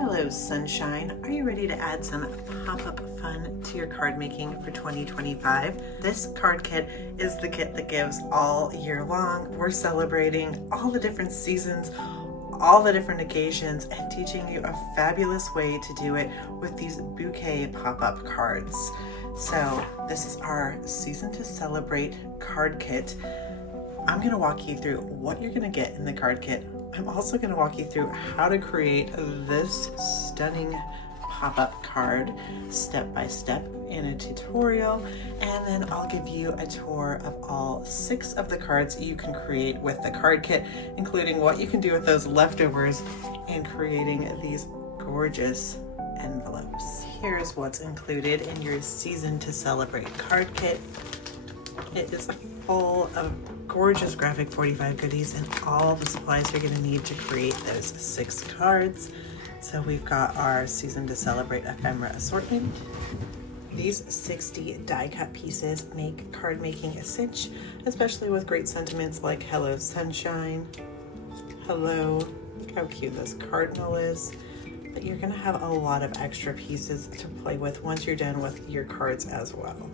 Hello sunshine, are you ready to add some pop-up fun to your card making for 2025? This card kit is the kit that gives all year long. We're celebrating all the different seasons, all the different occasions, and teaching you a fabulous way to do it with these Bouquet pop-up cards. So this is our Season to Celebrate card kit. I'm going to walk you through what you're going to get in the card kit. I'm also going to walk you through how to create this stunning pop-up card step by step in a tutorial, and then I'll give you a tour of all 6 of the cards you can create with the card kit, including what you can do with those leftovers and creating these gorgeous envelopes. Here's what's included in your Season to Celebrate card kit. It is full of gorgeous graphic 45 goodies and all the supplies you're going to need to create those 6 cards. So we've got our Season to Celebrate ephemera assortment. These 60 die cut pieces make card making a cinch, especially with great sentiments like hello sunshine, hello, look how cute this cardinal is. But you're going to have a lot of extra pieces to play with once you're done with your cards as well.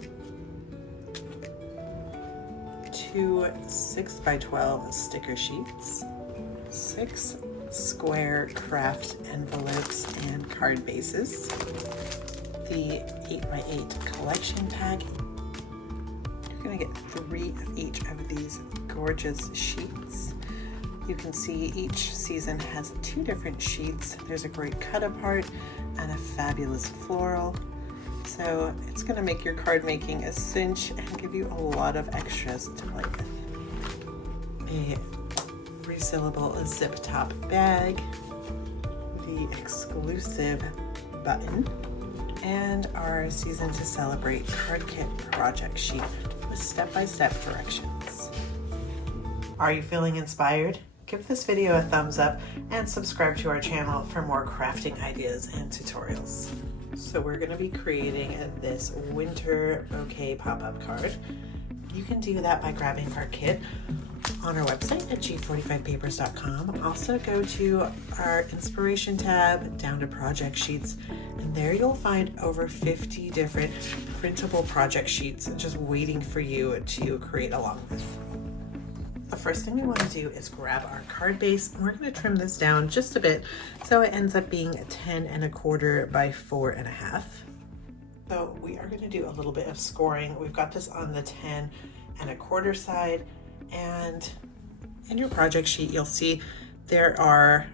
2 6x12 sticker sheets, 6 square craft envelopes and card bases, the 8x8 collection pack. You're going to get 3 of each of these gorgeous sheets. You can see each season has 2 different sheets. There's a great cut apart and a fabulous floral. So it's going to make your card making a cinch and give you a lot of extras to play with. A resealable zip top bag, the exclusive button, and our Season to Celebrate card kit project sheet with step-by-step directions. Are you feeling inspired? Give this video a thumbs up and subscribe to our channel for more crafting ideas and tutorials. So we're going to be creating this winter bouquet pop-up card. You can do that by grabbing our kit on our website at g45papers.com. Also go to our inspiration tab down to project sheets, and there you'll find over 50 different printable project sheets just waiting for you to create along with. The first thing we want to do is grab our card base, and we're going to trim this down just a bit so it ends up being 10 1/4 by 4 1/2. So we are going to do a little bit of scoring. We've got this on the 10 1/4 side, and in your project sheet you'll see there are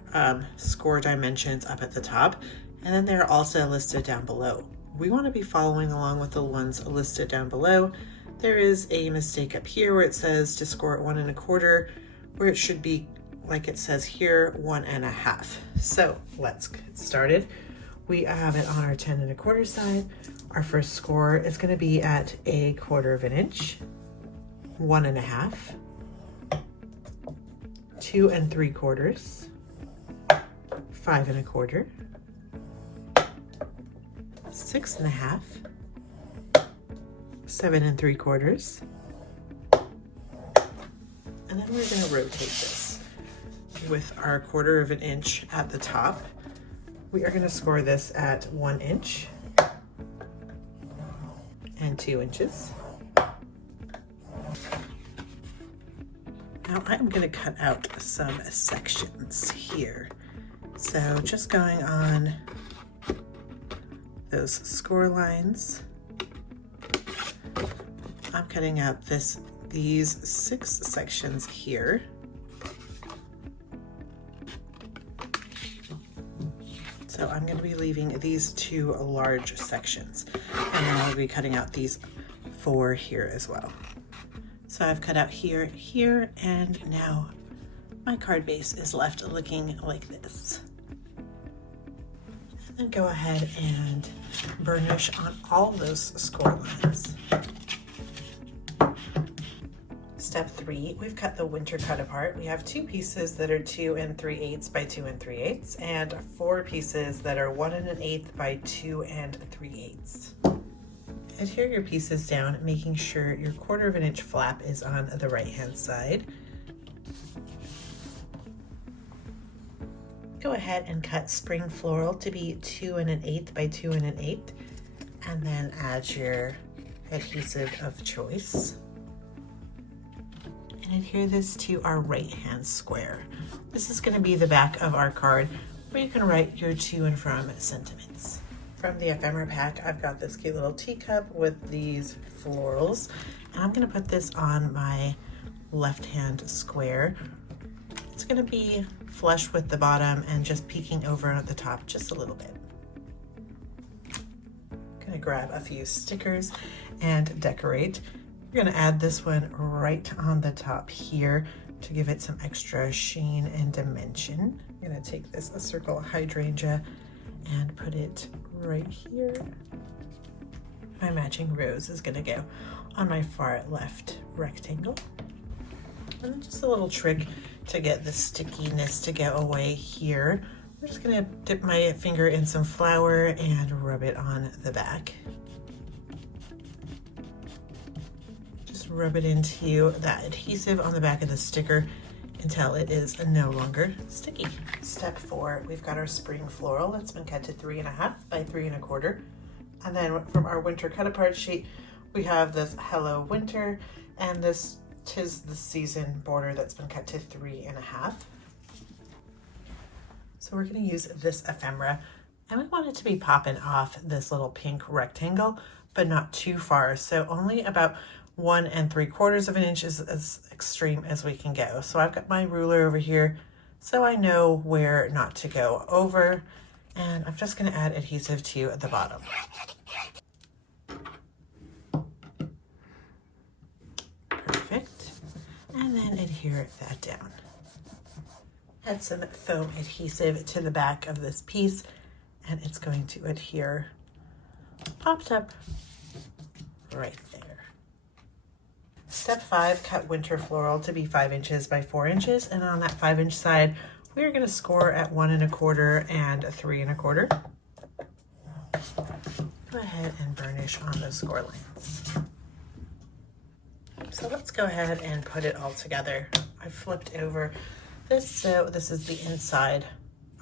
score dimensions up at the top, and then they're also listed down below. We want to be following along with the ones listed down below. There is a mistake up here where it says to score at 1 1/4, where it should be, like it says here, 1 1/2. So let's get started. We have it on our 10 1/4 side. Our first score is going to be at 1/4 inch, 1 1/2, 2 3/4, 5 1/4, 6 1/2, 7 3/4, and then we're going to rotate this with our 1/4 inch at the top. We are going to score this at 1 inch and 2 inches. Now I'm going to cut out some sections here. So just going on those score lines, I'm cutting out these 6 sections here. So I'm going to be leaving these 2 large sections, and then I'll be cutting out these 4 here as well. So I've cut out here, here, and now my card base is left looking like this. And then go ahead and burnish on all those score lines. Step 3, we've cut the winter cut apart. We have 2 pieces that are 2 3/8 by 2 3/8, and 4 pieces that are 1 1/8 by 2 3/8. Adhere your pieces down, making sure your 1/4 inch flap is on the right hand side. go ahead and cut spring floral to be 2 1/8 by 2 1/8, and then add your adhesive of choice. And adhere this to our right-hand square. This is going to be the back of our card where you can write your to and from sentiments. From the ephemera pack, I've got this cute little teacup with these florals, and I'm going to put this on my left-hand square. It's going to be flush with the bottom and just peeking over at the top just a little bit. I'm going to grab a few stickers and decorate. We're going to add this one right on the top here to give it some extra sheen and dimension. I'm going to take this circle hydrangea and put it right here. My matching rose is going to go on my far left rectangle. And then just a little trick to get the stickiness to go away here. I'm just going to dip my finger in some flour and rub it on the back. Just rub it into that adhesive on the back of the sticker until it is no longer sticky. Step 4, we've got our spring floral that's been cut to 3 1/2 by 3 1/4. And then from our winter cut apart sheet, we have this Hello Winter and this 'Tis the Season border that's been cut to 3 1/2. So we're going to use this ephemera, and we want it to be popping off this little pink rectangle, but not too far. So only about 1 3/4 inches is as extreme as we can go. So I've got my ruler over here so I know where not to go over, and I'm just going to add adhesive to the bottom. Perfect. And then adhere that down. Add some foam adhesive to the back of this piece, and it's going to adhere popped up right there. Step 5, cut winter floral to be 5 inches by 4 inches, and on that 5-inch side, we are going to score at 1 1/4 and 3 1/4. Go ahead and burnish on those score lines. So let's go ahead and put it all together. I flipped over this, so this is the inside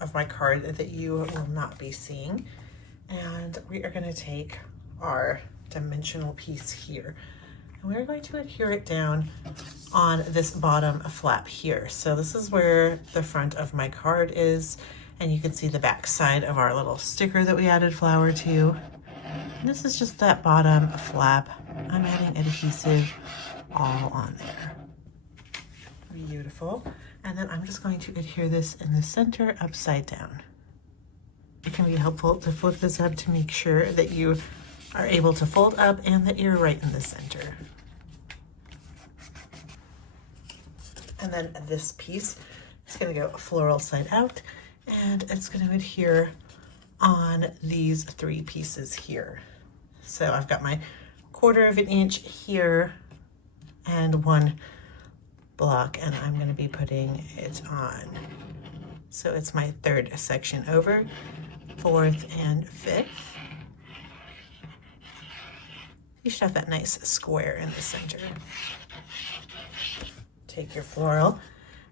of my card that you will not be seeing. And we are going to take our dimensional piece here, and we're going to adhere it down on this bottom flap here. So this is where the front of my card is, and you can see the back side of our little sticker that we added flower to. And this is just that bottom flap. I'm adding adhesive all on there. Beautiful. And then I'm just going to adhere this in the center upside down. It can be helpful to flip this up to make sure that you are able to fold up and that you're right in the center. And then this piece is going to go floral side out, and it's going to adhere on these 3 pieces here. So I've got my 1/4 inch here and 1 block, and I'm going to be putting it on. So it's my 3rd section over, 4th and 5th. You should have that nice square in the center. Take your floral,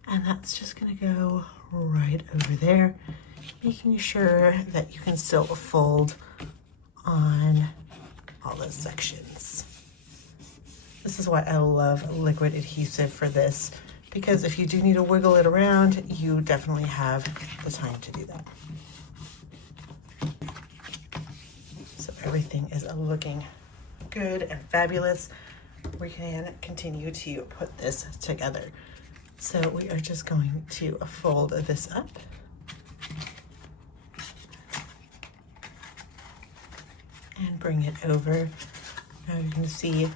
and that's just going to go right over there, making sure that you can still fold on all those sections. This is why I love liquid adhesive for this, because if you do need to wiggle it around, you definitely have the time to do that. So everything is looking good and fabulous. We can continue to put this together. So we are just going to fold this up. And bring it over. Now you can see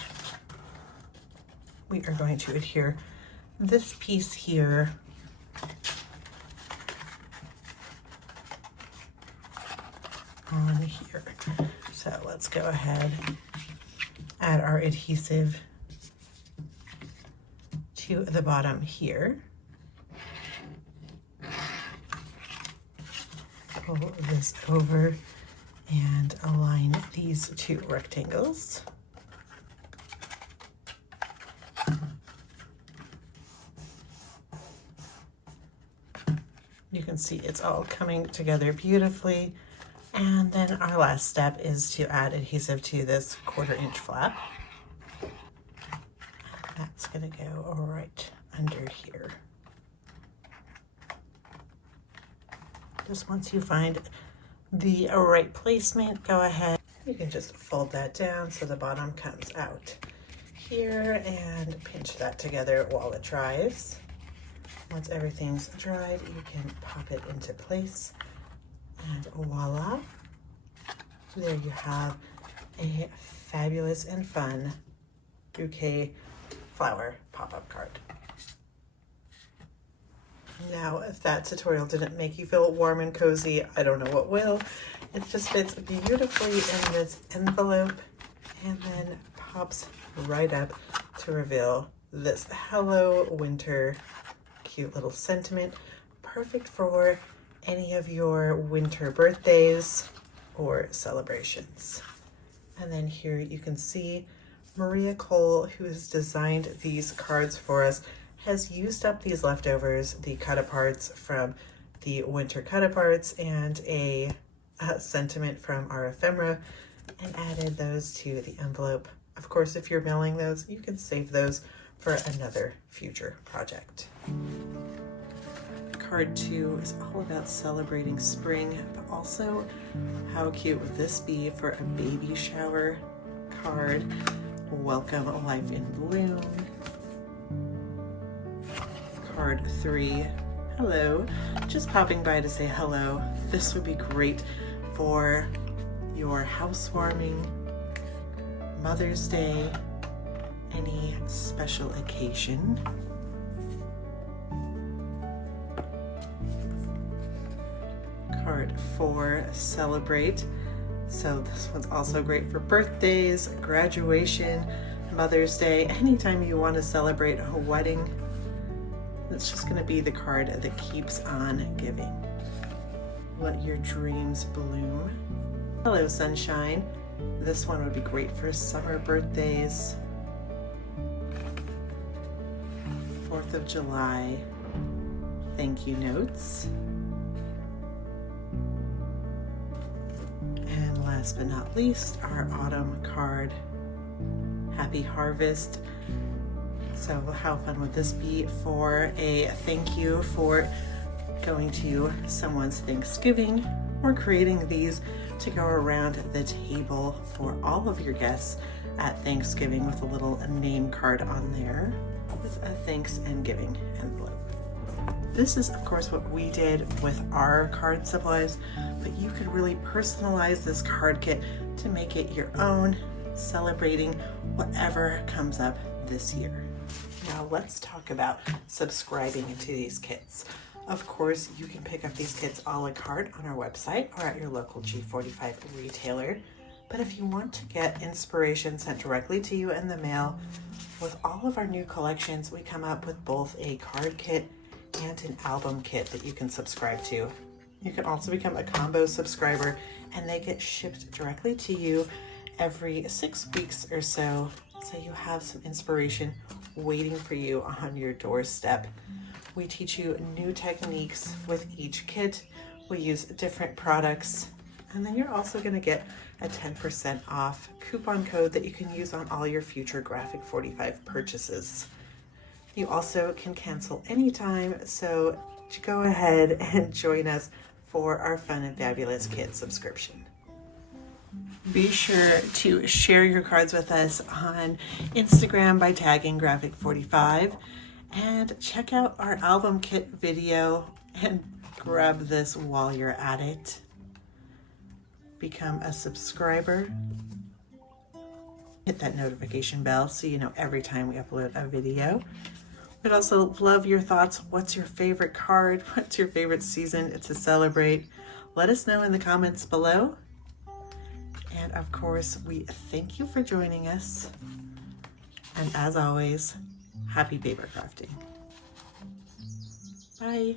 we are going to adhere this piece here on here. So let's go ahead, add our adhesive to the bottom here. Pull this over and align these 2 rectangles. You can see it's all coming together beautifully. And then our last step is to add adhesive to this 1/4 inch flap. That's gonna go right under here. Just once you find the right placement, go ahead. You can just fold that down so the bottom comes out here and pinch that together while it dries. Once everything's dried, you can pop it into place and voila. There you have a fabulous and fun bouquet flower pop-up card. Now, if that tutorial didn't make you feel warm and cozy, I don't know what will. It just fits beautifully in this envelope and then pops right up to reveal this Hello Winter cute little sentiment. Perfect for any of your winter birthdays or celebrations. And then here you can see Maria Cole, who has designed these cards for us, has used up these leftovers, the cut-aparts from the winter cut-aparts and a sentiment from our ephemera, and added those to the envelope. Of course, if you're mailing those, you can save those for another future project. Card 2 is all about celebrating spring, but also how cute would this be for a baby shower card? Welcome Life in Bloom. Card 3, hello. Just popping by to say hello. This would be great for your housewarming, Mother's Day, any special occasion. Card 4, celebrate. So this one's also great for birthdays, graduation, Mother's Day, anytime you want to celebrate a wedding. It's just going to be the card that keeps on giving. Let your dreams bloom. Hello, sunshine. This one would be great for summer birthdays, 4th of July, thank you notes. And last but not least, our autumn card, Happy Harvest. So how fun would this be for a thank you for going to someone's Thanksgiving, or creating these to go around the table for all of your guests at Thanksgiving with a little name card on there with a thanks and giving envelope. This is of course what we did with our card supplies, but you could really personalize this card kit to make it your own, celebrating whatever comes up this year. Now let's talk about subscribing to these kits. Of course, you can pick up these kits a la carte on our website or at your local G45 retailer. But if you want to get inspiration sent directly to you in the mail, with all of our new collections, we come up with both a card kit and an album kit that you can subscribe to. You can also become a combo subscriber, and they get shipped directly to you every 6 weeks or so you have some inspiration waiting for you on your doorstep. We teach you new techniques with each kit. We use different products, and then you're also going to get a 10% off coupon code that you can use on all your future Graphic 45 purchases. You also can cancel anytime, so go ahead and join us for our fun and fabulous kit subscription. Be sure to share your cards with us on Instagram by tagging Graphic 45, and check out our album kit video and grab this while you're at it. Become a subscriber. Hit that notification bell so you know every time we upload a video. We'd also love your thoughts. What's your favorite card? What's your favorite season to celebrate? Let us know in the comments below. And of course, we thank you for joining us. And as always, happy paper crafting. Bye.